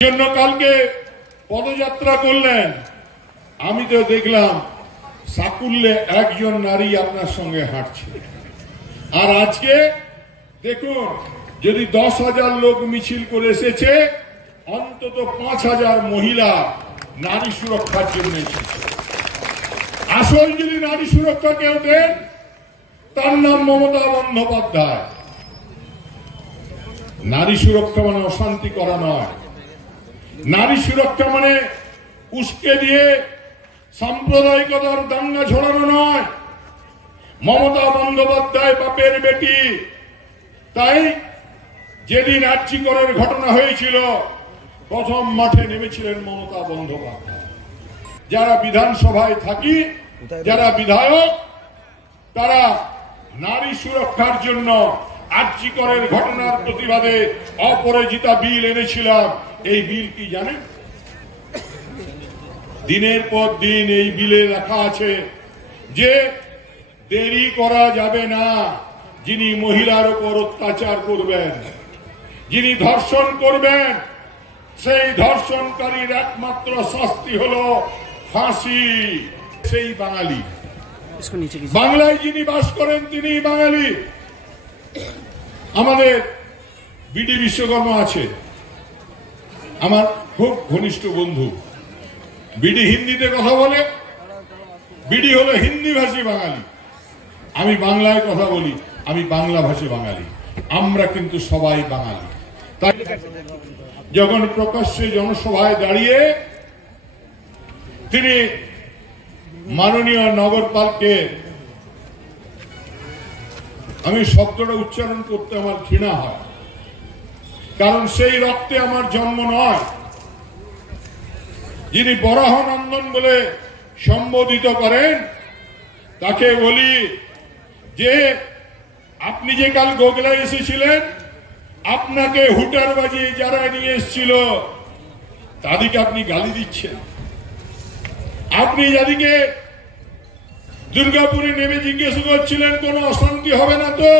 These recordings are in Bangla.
জন্য কালকে পদযাত্রা করলেন। আমি তো দেখলাম সাকুল্যে একজন নারী আপনার সঙ্গে হাঁটছে। আর আজকে দেখুন, যদি 10,000 লোক মিছিল করে এসেছে, অন্তত 5,000 মহিলা নারী সুরক্ষার জন্য এসেছে। আসল যদি নারী সুরক্ষা কেউ দেন, তার নাম মমতা বন্দ্যোপাধ্যায়। নারী সুরক্ষা মানে অশান্তি করা নয়। নারী সুরক্ষা মানে উস্কে দিয়ে সাম্প্রদায়িকতার দাঙ্গা ছড়ানো নয়। মমতা বন্দ্যোপাধ্যায় বাপের বেটি। তাই যেদিন আর্চিকরের ঘটনা হয়েছিল, প্রথম মাঠে নেমেছিলেন মমতা বন্দ্যোপাধ্যায়। যারা বিধানসভায় থাকি, যারা বিধায়ক, তারা নারী সুরক্ষার জন্য আর্চিকরের ঘটনার প্রতিবাদে অপরাজিতা বিল এনেছিলাম। এই বিল কি জানেন? দিনের পর দিন এই বিলে লেখা আছে যে দেরি করা যাবে না। যিনি মহিলার উপর অত্যাচার করবেন, যিনি ধর্ষণ করবেন, সেই ধর্ষণকারীর একমাত্র শাস্তি হলো ফাঁসি। সেই বাঙালি, বাংলায় যিনি বাস করেন তিনি বাঙালি। আমাদের বিডি বিশ্বকর্মা আছে, আমার খুব ঘনিষ্ঠ বন্ধু। বিডি হিন্দিতে কথা বলে, বিডি হলো হিন্দি ভাষী বাঙালি। আমি বাংলায় কথা বলি, আমি বাংলা ভাষী বাঙালি। আমরা কিন্তু সবাই বাঙালি। তাই যখন প্রকাশ্যে জনসভায় দাঁড়িয়ে তিনি মাননীয় নগরপালকে, আমি শব্দটা উচ্চারণ করতে আমার ঘৃণা হয়, কারণ সেই রক্তে আমার জন্ম নয়। যিনি বরাহনন্দন বলে সম্বোধিত করেন, তাকে বলি যে আপনি যে কাল গোগলায় এসেছিলেন, আপনাকে হুটার বাজিয়ে যারা নিয়ে এসেছিল তাদেরকে আপনি গালি দিচ্ছেন। আপনি যাদিকে দুর্গাপুরে নেমে জিজ্ঞেস করছিলেন কোনো অশান্তি হবে না তো,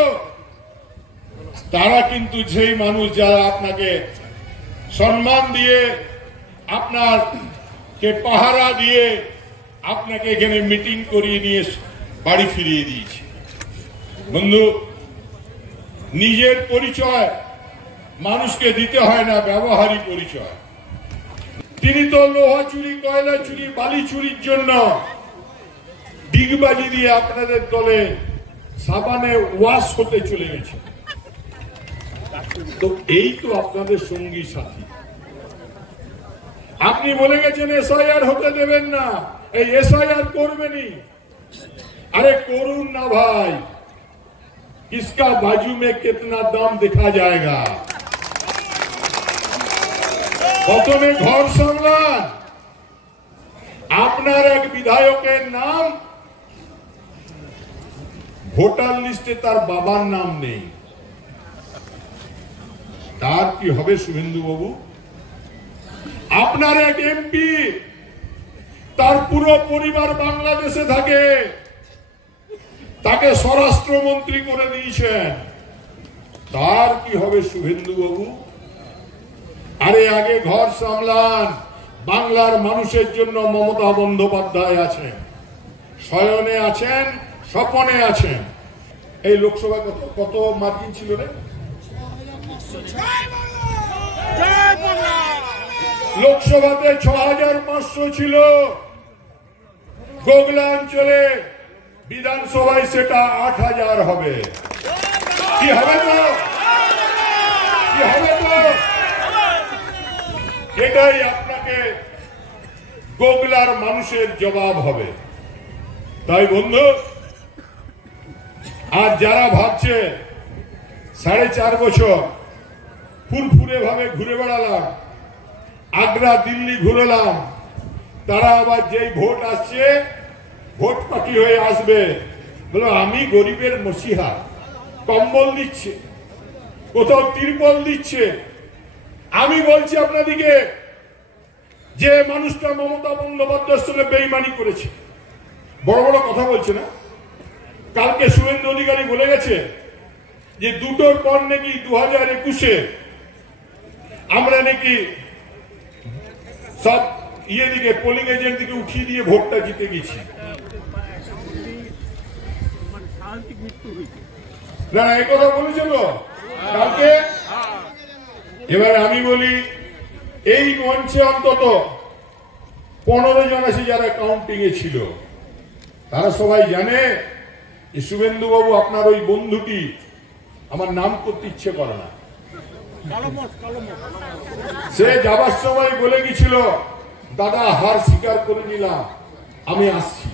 তারা কিন্তু সেই মানুষ যারা আপনাকে সম্মান দিয়ে, আপনাকে পাহারা দিয়ে, আপনাকে এখানে মিটিং করিয়ে নিয়ে বাড়ি ফিরিয়ে দিয়েছে। বন্ধু, নিজের পরিচয় মানুষকে দিতে হয় না, ব্যবহারিক পরিচয়। তিনি তো লোহা চুরি, কয়লা চুরি, বালি চুরির জন্য ডিগবাজি দিয়ে আপনাদের দলে সাবানে ওয়াশ হতে চলে গেছে। তো এই তো আপনাদের সঙ্গী সাথী। আপনি বলে গেছেন এসআইআর হতে দেবেন না, এই এসআইআর করবেনই। আরে করুন না ভাই, इसका बाजू में कितना दाम देखा जाएगा। প্রথমে ঘর সামলান। আপনার এক বিধায়কের নাম ভোটার লিস্টে তার বাবার নাম নেই, তার কি হবে শুভেন্দু বাবু? আপনার এক এমপি, তার পুরো পরিবার বাংলাদেশে থাকে, তাকে স্বরাষ্ট্রমন্ত্রী করে দিয়েছেন, তার কি হবে শুভেন্দু বাবু? আরে আগে ঘর সামলান। বাংলার মানুষের জন্য মমতা বন্দ্যোপাধ্যায় আছেন, শয়নে আছেন, স্বপনে আছেন। এই লোকসভা কত মার্কিন ছিল রে? লোকসভাতে 6,500 ছিল। গোগলা অঞ্চলে বিধানসভায় সেটা 8,000 হবে। কি হবে তো? কি হবে তো? এটাই আপনাকে গোগলার মানুষের জবাব হবে। তাই বন্ধু, আর যারা ভাবছে 4.5 বছর ফুরফুরে ভাবে ঘুরে বেড়ালাম, আগ্রা দিল্লি ঘুরলাম, তারা আবার যেই ভোট আসছে, ভোট পাখি হয়ে আসবে, বলো আমি গরিবের মসিহা। কম্বল দিচ্ছে, কোথাও তিরপল দিচ্ছে। আমি বলছি আপনাদিকে, যে মানুষটা মমতা বন্দ্যোপাধ্যায়ের সঙ্গে বেইমানি করেছে, বড় বড় কথা বলছে না। কালকে শুভেন্দু অধিকারী বলে গেছে যে দুটোর পর নাকি 2021-এ আমরা নাকি সব ইয়ে দিকে পোলিং এজেন্ট দিকে উঠিয়ে দিয়ে ভোটটা জিতে গেছি। না এই কথা বলেছে তো কালকে। এবারে আমি বলি এই মঞ্চে অন্তত 15 জন আছে যারা কাউন্টিং এ ছিল, তারা সবাই জানে যে শুভেন্দু বাবু আপনার ওই বন্ধুটি আমার নাম করতে ইচ্ছে করে না। সে যাবার সময় বলে গেছিল দাদা হার স্বীকার করে নিলাম আমি আসছি,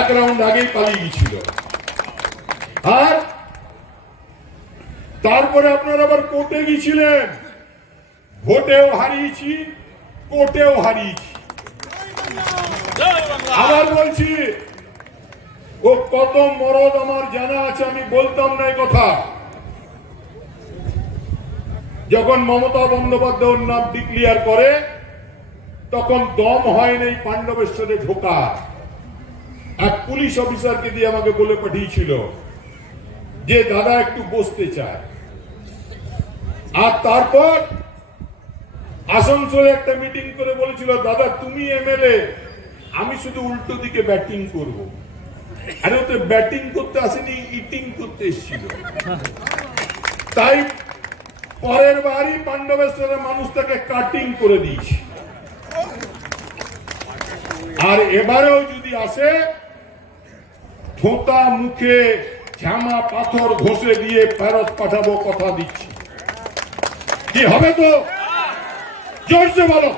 এক রাউন্ড আগেই পালিয়ে গেছিল। আর তারপরে আপনারা আবার কোর্টে গিয়েছিলেন, ভোটেও হারিয়েছি কোর্টেও হারিয়েছি। আবার বলছি ও কত মরদ আমার জানা আছে, আমি বলতাম না এই কথা। যখন মমতা বন্দ্যোপাধ্যায়ের নাম ডিক্লিয়ার করে তখন দম হয় নাই পাণ্ডবেশ্বরে ঢোকা। এক পুলিশ অফিসারকে দিয়ে আমাকে বলে পাঠিয়েছিল যে দাদা একটু বসতে চায়। আর তারপর আসানসোলে একটা মিটিং করে বলেছিল দাদা তুমি এমএলএ, আমি শুধু উল্টো দিকে ব্যাটিং করব। আরে ওতে ব্যাটিং করতে আসেনি, ইটিং করতে এসেছিল। তাই পরের বারই পাণ্ডবেশ্বরের মানুষ তাকে কাটিং করে দিয়েছে। আর এবারেও যদি আসে ঠোঁটা মুখে ঝামা পাথর ঘষে দিয়ে ফেরত পাঠাবো, কথা দিচ্ছি। কি হবে তো জোরসে বলো।